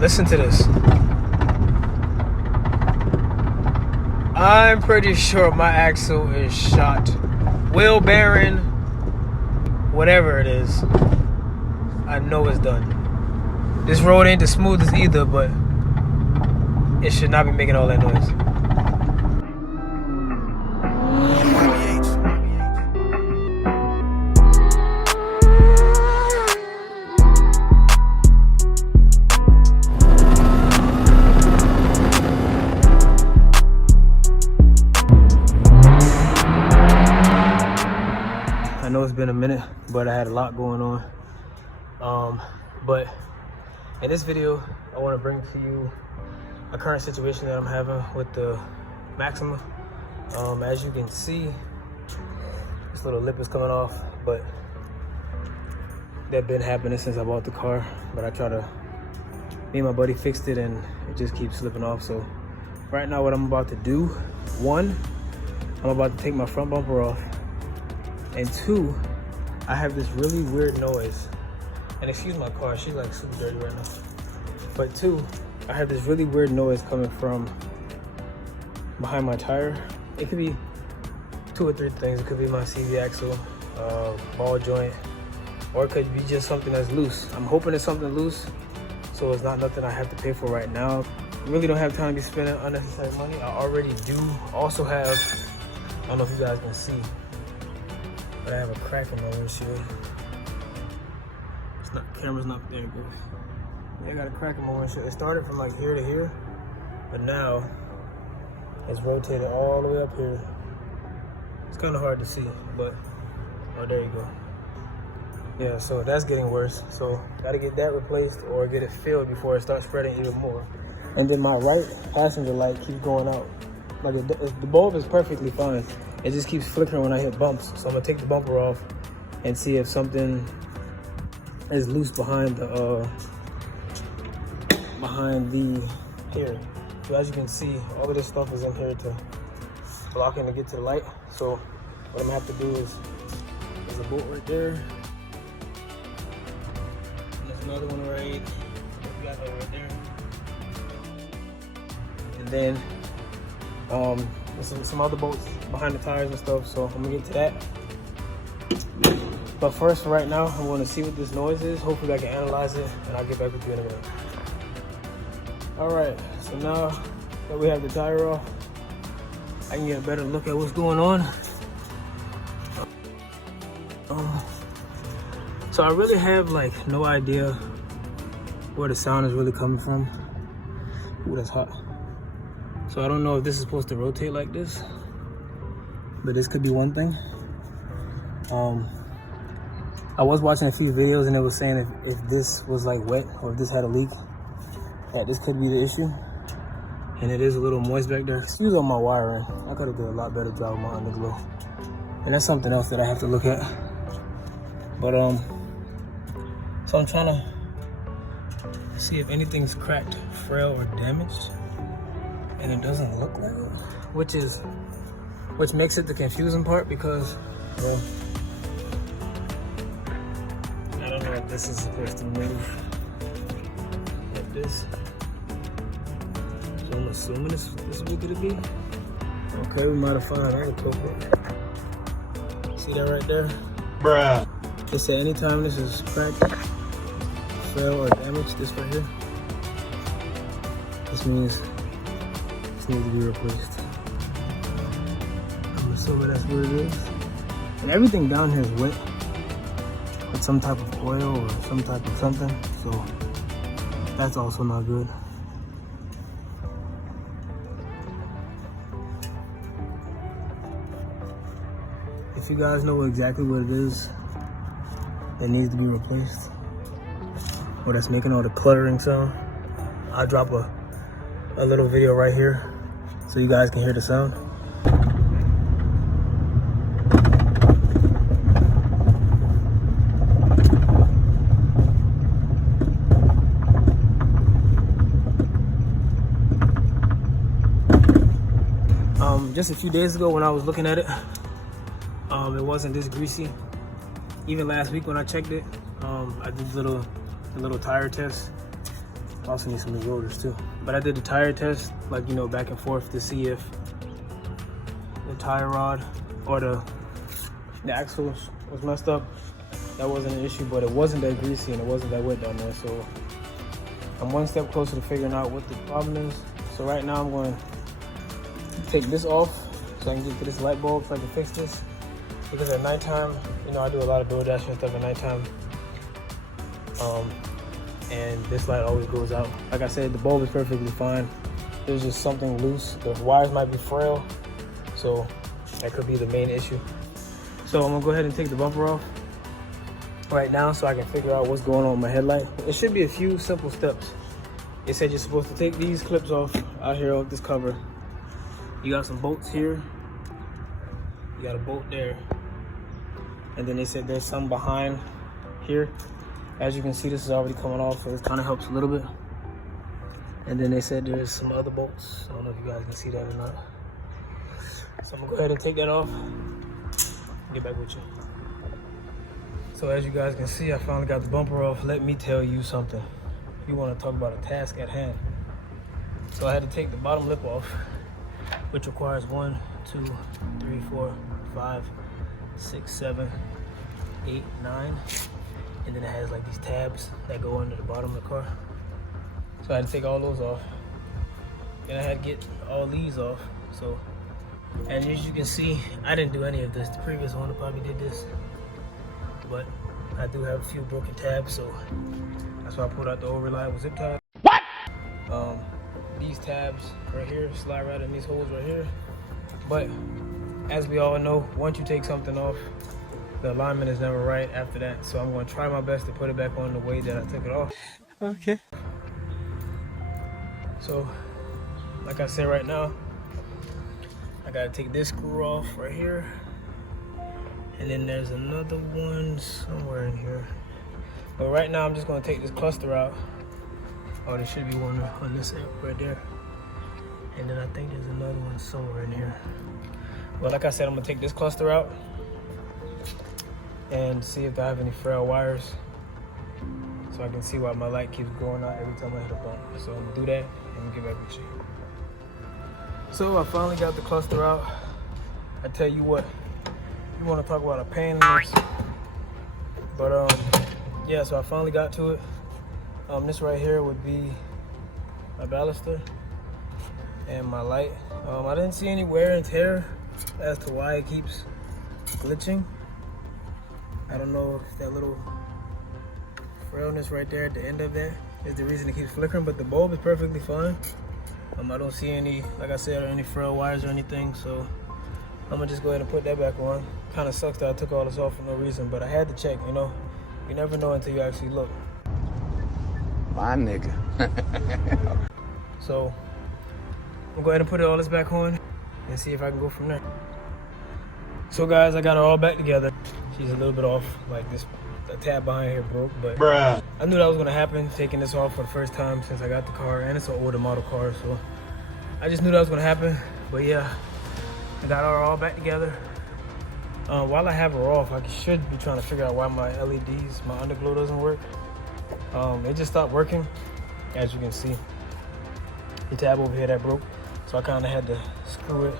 Listen to this. I'm pretty sure my axle is shot. Wheel bearing, whatever it is, I know it's done. This road ain't the smoothest either, but it should not be making all that noise. I know it's been a minute, but I had a lot going on. But in this video, I want to bring to you a current situation that I'm having with the Maxima. As you can see, this little lip is coming off, but that's been happening since I bought the car. But me and my buddy fixed it and it just keeps slipping off. So right now what I'm about to do, one, I'm about to take my front bumper off. And two, I have this really weird noise. And excuse my car, she's like super dirty right now. But two, I have this really weird noise coming from behind my tire. It could be 2 or 3 things. It could be my CV axle, ball joint, or it could be just something that's loose. I'm hoping it's something loose, so it's not nothing I have to pay for right now. I really don't have time to be spending unnecessary money. I already do also have, I don't know if you guys can see, but I have a crack in my windshield. Camera's not there, good. I got a crack in my windshield. It started from like here to here, but now it's rotated all the way up here. It's kind of hard to see, but oh, there you go. Yeah, so that's getting worse. So gotta get that replaced or get it filled before it starts spreading even more. And then my right passenger light keeps going out. Like the bulb is perfectly fine. It just keeps flickering when I hit bumps. So I'm gonna take the bumper off and see if something is loose behind the here. So as you can see, all of this stuff is in here to blocking to get to the light. So what I'm gonna have to do is there's a bolt right there. And there's another one right there. And then there's some other bolts behind the tires and stuff. So I'm gonna get to that. But first, right now, I want to see what this noise is. Hopefully I can analyze it, and I'll get back with you in a minute. All right, so now that we have the tire off, I can get a better look at what's going on. So I really have like no idea where the sound is really coming from. Ooh, that's hot. So I don't know if this is supposed to rotate like this, but this could be one thing. I was watching a few videos and it was saying if this was like wet or if this had a leak, that this could be the issue. And it is a little moist back there. Excuse on my wiring. I could have done a lot better job with my underglow. And that's something else that I have to look at. But so I'm trying to see if anything's cracked, frail, or damaged. And it doesn't look like it. Which makes it the confusing part because, well, I don't know if this is supposed to move like this. So I'm assuming this is what it be. Okay, we might have found another culprit. See that right there? Bruh. It said anytime this is cracked, fail, or damaged, this right here, this means this needs to be replaced. I'm assuming that's what it is. And everything down here is wet with some type of oil or some type of something, so that's also not good. If you guys know exactly what it is that needs to be replaced, or that's making all the cluttering sound, I'll drop a little video right here so you guys can hear the sound. Just a few days ago when I was looking at it, it wasn't this greasy. Even last week when I checked it, I did the little tire test, Also need some new rotors too. But I did the tire test, like, you know, back and forth to see if the tire rod or the axle was messed up. That wasn't an issue, but it wasn't that greasy and it wasn't that wet down there. So I'm one step closer to figuring out what the problem is. So right now I'm going to take this off so I can get to this light bulb so I can fix this. Because at nighttime, you know, I do a lot of door dashing and stuff at nighttime. And this light always goes out. Like I said, the bulb is perfectly fine. There's just something loose. The wires might be frail, so that could be the main issue. So I'm gonna go ahead and take the bumper off right now so I can figure out what's going on with my headlight. It should be a few simple steps. They said you're supposed to take these clips off out here off this cover. You got some bolts here. You got a bolt there. And then they said there's some behind here. As you can see, this is already coming off, so it kind of helps a little bit. And then they said there's some other bolts. I don't know if you guys can see that or not. So I'm gonna go ahead and take that off. Get back with you. So as you guys can see, I finally got the bumper off. Let me tell you something. You want to talk about a task at hand. So I had to take the bottom lip off, which requires 1, 2, 3, 4, 5, 6, 7, 8, 9. And then it has like these tabs that go under the bottom of the car. So I had to take all those off. Then I had to get all these off. So, and as you can see, I didn't do any of this. The previous owner probably did this. But I do have a few broken tabs, so that's why I pulled out the over-reliable zip tie. What? These tabs right here slide right in these holes right here. But as we all know, once you take something off, the alignment is never right after that. So I'm going to try my best to put it back on the way that I took it off. Okay. So, like I said right now, I got to take this screw off right here. And then there's another one somewhere in here. But right now I'm just going to take this cluster out. Oh, there should be one on this end right there. And then I think there's another one somewhere in here. Well, like I said, I'm going to take this cluster out and see if I have any frail wires, so I can see why my light keeps going out every time I hit a bump. So I'm gonna do that and get back with you. So I finally got the cluster out. I tell you what, you want to talk about a pain in this. But yeah, so I finally got to it. This right here would be my baluster and my light. I didn't see any wear and tear as to why it keeps glitching. I don't know if that little frailness right there at the end of that is the reason it keeps flickering, but the bulb is perfectly fine. I don't see any, like I said, any frail wires or anything, so I'm gonna just go ahead and put that back on. Kind of sucks that I took all this off for no reason, but I had to check, you know. You never know until you actually look. My nigga. So I'm gonna go ahead and put all this back on and see if I can go from there. So guys, I got it all back together. She's a little bit off, like this, the tab behind here broke, but bruh, I knew that was gonna happen, taking this off for the first time since I got the car, and it's an older model car, so I just knew that was gonna happen. But yeah, I got her all back together. While I have her off, I should be trying to figure out why my LEDs, my underglow doesn't work. It just stopped working, as you can see. The tab over here that broke, so I kind of had to screw it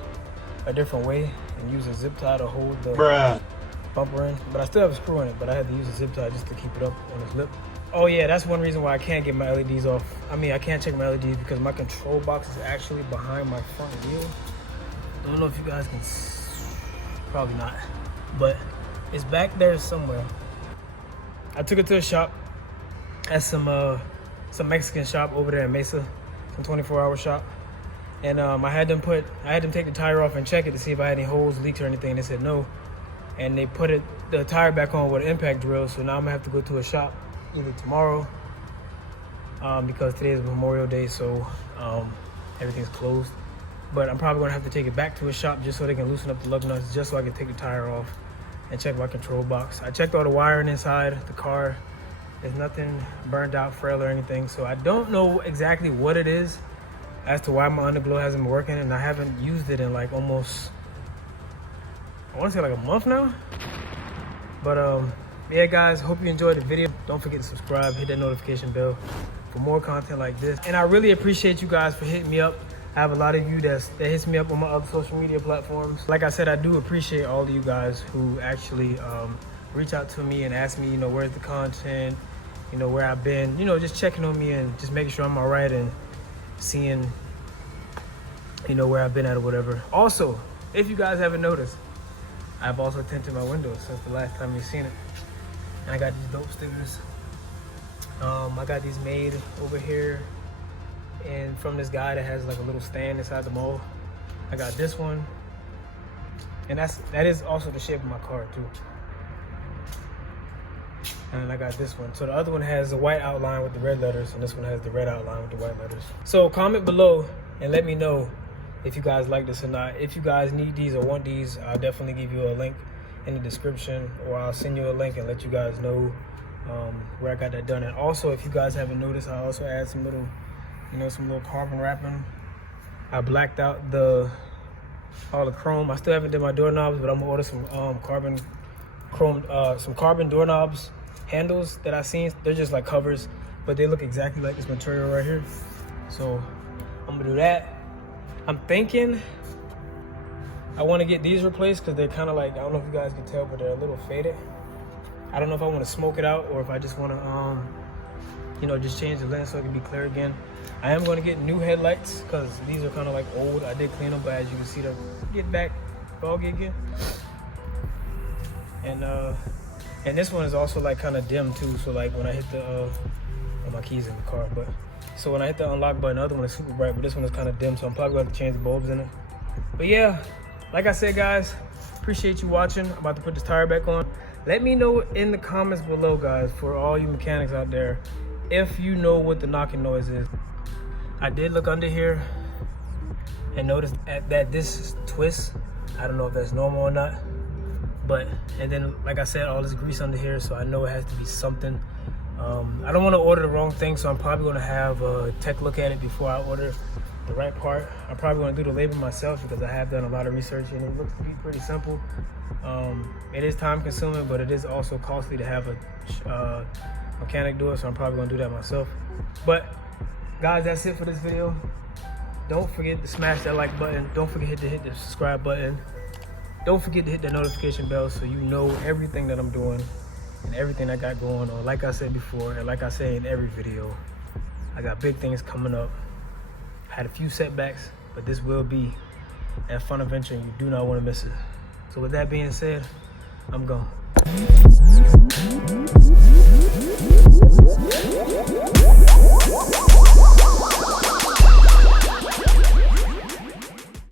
a different way and use a zip tie to hold the bumper in. But I still have a screw in it, but I had to use a zip tie just to keep it up on its lip. Oh yeah, that's one reason why I can't get my LEDs off. I mean, I can't check my LEDs because my control box is actually behind my front wheel. Don't know if you guys can see. Probably not, but it's back there somewhere. I took it to a shop at some Mexican shop over there in Mesa, some 24-hour shop. And I had them take the tire off and check it to see if I had any holes, leaks, or anything. They said no. And they put the tire back on with an impact drill. So now I'm gonna have to go to a shop either tomorrow, because today is Memorial Day, so everything's closed. But I'm probably gonna have to take it back to a shop just so they can loosen up the lug nuts, just so I can take the tire off and check my control box. I checked all the wiring inside the car. There's nothing burned out, frail, or anything. So I don't know exactly what it is as to why my underglow hasn't been working, and I haven't used it in like almost, I want to say like a month now. But yeah guys, hope you enjoyed the video. Don't forget to subscribe, hit that notification bell. for more content like this. And I really appreciate you guys for hitting me up. I have a lot of you that hits me up on my other social media platforms. Like I said, I do appreciate all of you guys who actually reach out to me and ask me, where's the content, where I've been, just checking on me and just making sure I'm all right and seeing, where I've been at or whatever. Also, if you guys haven't noticed, I've also tinted my windows since the last time you've seen it. And I got these dope stickers. I got these made over here and from this guy that has like a little stand inside the mall. I got this one. And that is also the shape of my car too. And I got this one. So the other one has the white outline with the red letters, and this one has the red outline with the white letters. So comment below and let me know if you guys like this or not. If you guys need these or want these, I'll definitely give you a link in the description, or I'll send you a link and let you guys know where I got that done. And also, if you guys haven't noticed, I also add some little, some little carbon wrapping. I blacked out all the chrome. I still haven't done my doorknobs, but I'm gonna order some carbon doorknobs handles that I seen. They're just like covers, but they look exactly like this material right here. So I'm gonna do that. I'm thinking I want to get these replaced because they're kind of like, I don't know if you guys can tell, but they're a little faded. I don't know if I want to smoke it out or if I just want to just change the lens so it can be clear again. I am going to get new headlights because these are kind of like old. I did clean them, but as you can see, they're getting back foggy again. And this one is also like kind of dim too. So like when I hit my keys in the car, but so when I hit the unlock button, the other one is super bright, but this one is kind of dim. So I'm probably going to change the bulbs in it. But yeah, like I said, guys, appreciate you watching. I'm about to put this tire back on. Let me know in the comments below, guys, for all you mechanics out there, if you know what the knocking noise is. I did look under here and noticed that this twist. I don't know if that's normal or not. But, and then, like I said, all this grease under here, so I know it has to be something. I don't want to order the wrong thing, so I'm probably going to have a tech look at it before I order the right part. I'm probably going to do the label myself because I have done a lot of research and it looks to be pretty simple. It is time consuming, but it is also costly to have a mechanic do it, so I'm probably going to do that myself. But, guys, that's it for this video. Don't forget to smash that like button. Don't forget to hit the subscribe button. Don't forget to hit the notification bell so you know everything that I'm doing and everything I got going on. Like I said before, and like I say in every video, I got big things coming up. I had a few setbacks, but this will be a fun adventure and you do not want to miss it. So with that being said, I'm gone.